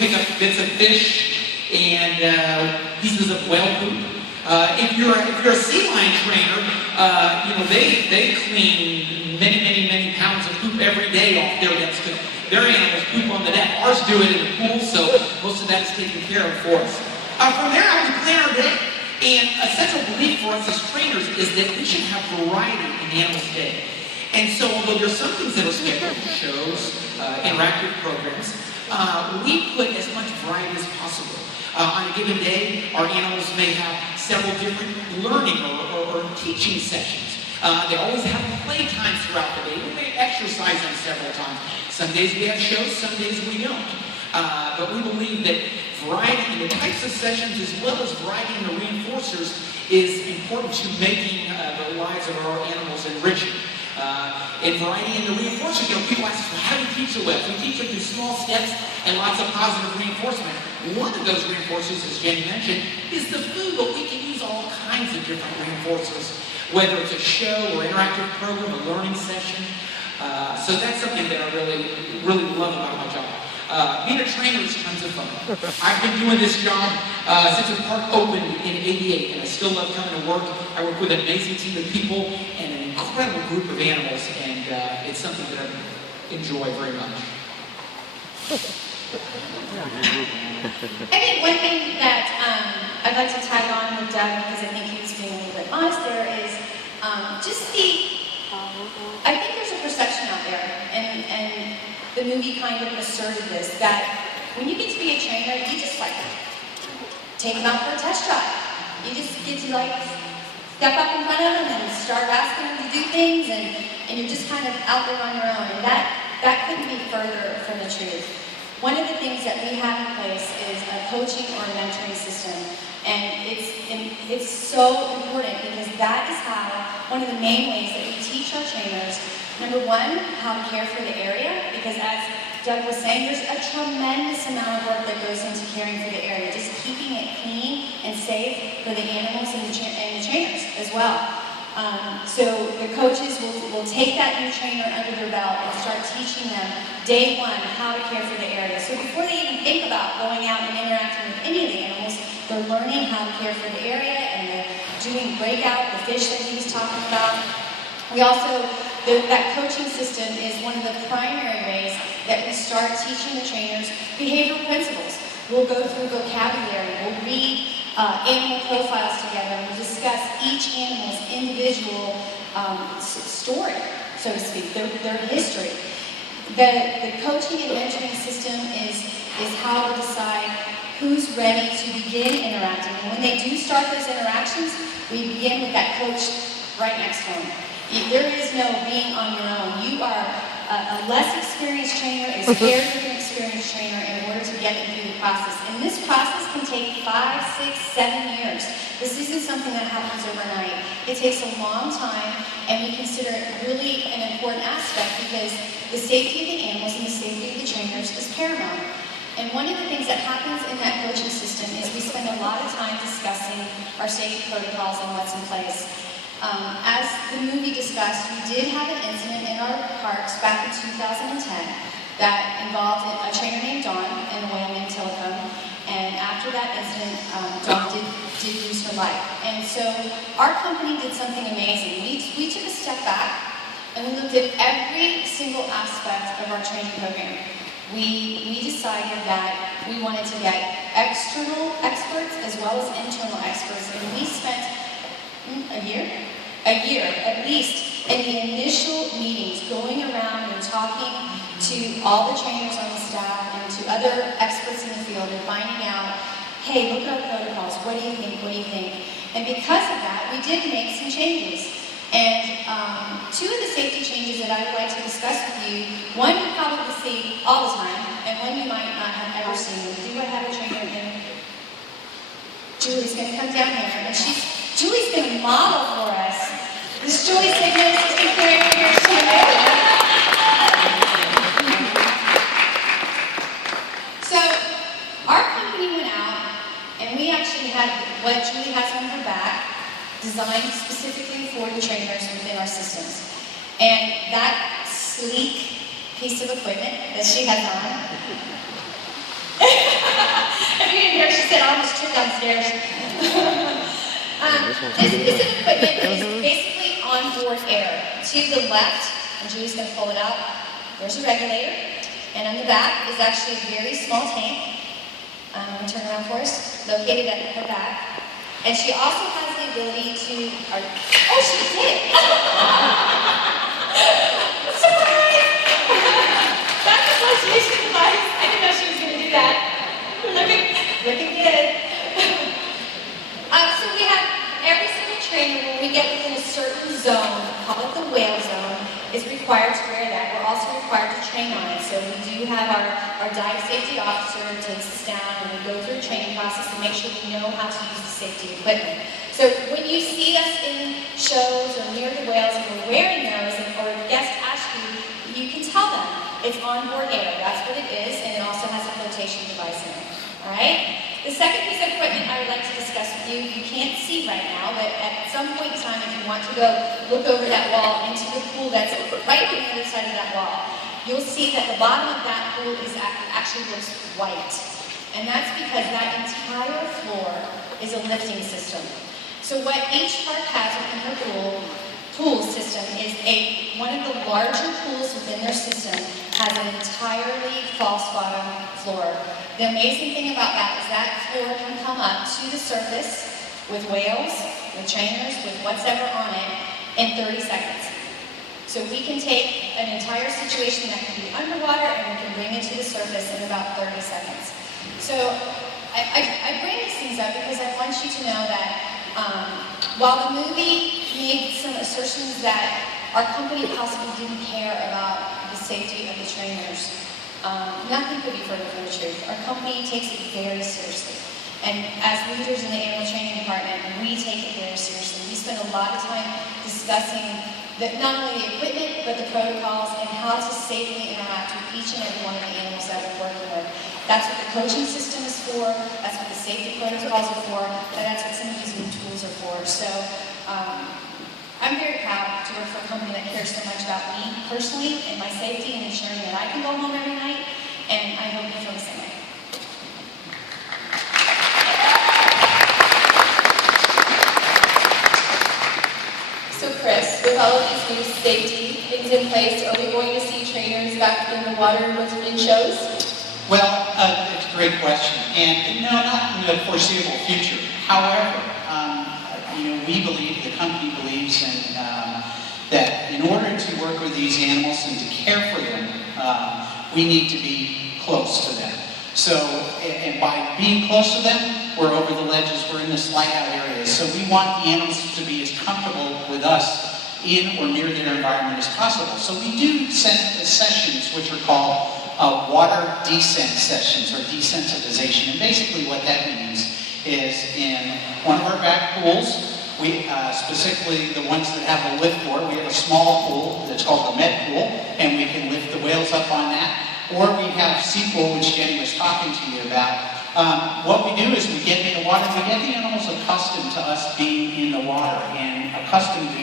pick up bits of fish and pieces of whale poop. If you're a sea lion trainer, they clean many pounds of poop every day off their decks because their animals poop on the deck. Ours do it in the pool, so most of that is taken care of for us. From there on, we plan our day. And a central belief for us as trainers is that we should have variety in the animal's day. And so, although there's some things that are scheduled, shows, interactive programs, we put as much variety as possible. On a given day, our animals may have several different learning or teaching sessions. They always have play times throughout the day. We may exercise them several times. Some days we have shows, some days we don't. But we believe that variety in the types of sessions as well as variety in the reinforcers is important to making the lives of our animals enriching. And variety in the reinforcers, people ask us, well, how do you teach the webs? We teach them through small steps and lots of positive reinforcement. One of those reinforcers, as Jenny mentioned, is the food, but we can use all kinds of different reinforcers, whether it's a show or interactive program, a learning session. So that's something that I really love about my job. Being a trainer is tons of fun. I've been doing this job since the park opened in '88, and I still love coming to work. I work with an amazing team of people and an incredible group of animals, and it's something that I enjoy very much. I think one thing that I'd like to tag on with Doug, because I think he was being a little bit honest there, is I think there's a perception out there, and the movie kind of asserted this, that when you get to be a trainer, you just take them out for a test drive. You just get to step up in front of them and start asking them to do things, and you're just kind of out there on your own. And that couldn't be further from the truth. One of the things that we have in place is a coaching or a mentoring system. And it's so important because that is one of the main ways that we teach our trainers, number one, how to care for the area, because as Doug was saying, there's a tremendous amount of work that goes into caring for the area, just keeping it clean and safe for the animals and the trainers as well. So the coaches will take that new trainer under their belt and start teaching them day one how to care for the area. So before they even think about going out and interacting with any of the animals, they're learning how to care for the area, and they're doing breakout, the fish that he was talking about. We also, that coaching system is one of the primary ways that we start teaching the trainers behavioral principles. We'll go through vocabulary, we'll read animal profiles together, and we'll discuss each animal's individual story, so to speak, their history. The coaching and mentoring system is how to decide who's ready to begin interacting. And when they do start those interactions, we begin with that coach right next to them. There is no being on your own. You are a less experienced trainer is paired with an experienced trainer in order to get them through the process. And this process can take 5, 6, 7 years. This isn't something that happens overnight. It takes a long time, and we consider it really an important aspect because the safety of the animals and the safety of the trainers is paramount. And one of the things that happens in that coaching system is we spend a lot of time discussing our safety protocols and what's in place. As the movie discussed, we did have an incident in our parks back in 2010 that involved a trainer named Dawn and a whale named Telecom. And after that incident, Dawn did lose her life. And so our company did something amazing. We took a step back and we looked at every single aspect of our training program. We decided that we wanted to get external experts as well as internal experts, and we spent a year at least in the initial meetings going around and talking to all the trainers on the staff and to other experts in the field and finding out, hey, look at our protocols, what do you think, what do you think? And because of that, we did make some changes. And two of the safety changes that I would like to discuss with you, one you probably see all the time, and one you might not have ever seen. Do I have a trainer in? Julie's going to come down here, and Julie's going to model for us. This is Julie Sigmund, assistant curator here at SeaWorld. So, our company went out, and we actually had what Julie has on her back, designed specifically for the trainers within our systems. And that sleek piece of equipment that she has on said, I almost tripped downstairs. This piece of equipment is basically onboard air. To the left, and Julie's going to pull it out, there's a regulator. And on the back is actually a very small tank. Turn around for us, located at her back. And she also has the ability to, oh, she did! Surprise! That's a flotation device. I didn't know she was going to do that. Looking good. So we have every single trainer, when we get within a certain zone, call it the whale zone, is required to wear that. We're also required to train on it. So we do have our dive safety officer takes us down and we go through a training process to make sure we know how to use the safety equipment. So when you see us in shows or near the whales and we're wearing those, or guests ask you can tell them it's onboard air. That's what it is, and it also has a flotation device in it. All right? The second piece of equipment I would like to discuss with you, you can't see right now, but at some point in time, if you want to go look over that wall into the pool that's right on the other side of that wall, you'll see that the bottom of that pool actually looks white. And that's because that entire floor is a lifting system. So what each park has within the pool system is one of the larger pools within their system has an entirely false bottom floor. The amazing thing about that is that floor can come up to the surface with whales, with trainers, with whatever on it in 30 seconds. So we can take an entire situation that can be underwater and we can bring it to the surface in about 30 seconds. So I bring these things up because I want you to know that while the movie made some assertions that our company possibly didn't care about the safety of the trainers, nothing could be further from the truth. Our company takes it very seriously. And as leaders in the animal training department, we take it very seriously. We spend a lot of time discussing not only the equipment, but the protocols and how to safely interact with each and every one of the animals that we're working with. That's what the coaching system is for, that's what the safety protocols are for, and that's what some of these new tools are for. So I'm very proud to work for a company that cares so much about me personally and my safety and ensuring that I can go home every night, and I hope you feel the same way. So Chris, with all of these new safety things in place, are we going to see trainers back in the water in shows? Well, it's a great question, and no, not in the foreseeable future. However, we believe, the company believes, that in order to work with these animals and to care for them, we need to be close to them. So, and by being close to them, we're over the ledges, we're in the slide-out areas. So we want the animals to be as comfortable with us in or near their environment as possible. So we do sessions which are called water descent sessions or desensitization. And basically what that means is in one of our back pools, we specifically the ones that have a lift board, we have a small pool that's called the med pool, and we can lift the whales up on that. Or we have SeaWorld, which Jenny was talking to you about. What we do is we get in the water, we get the animals accustomed to us being in the water and accustomed to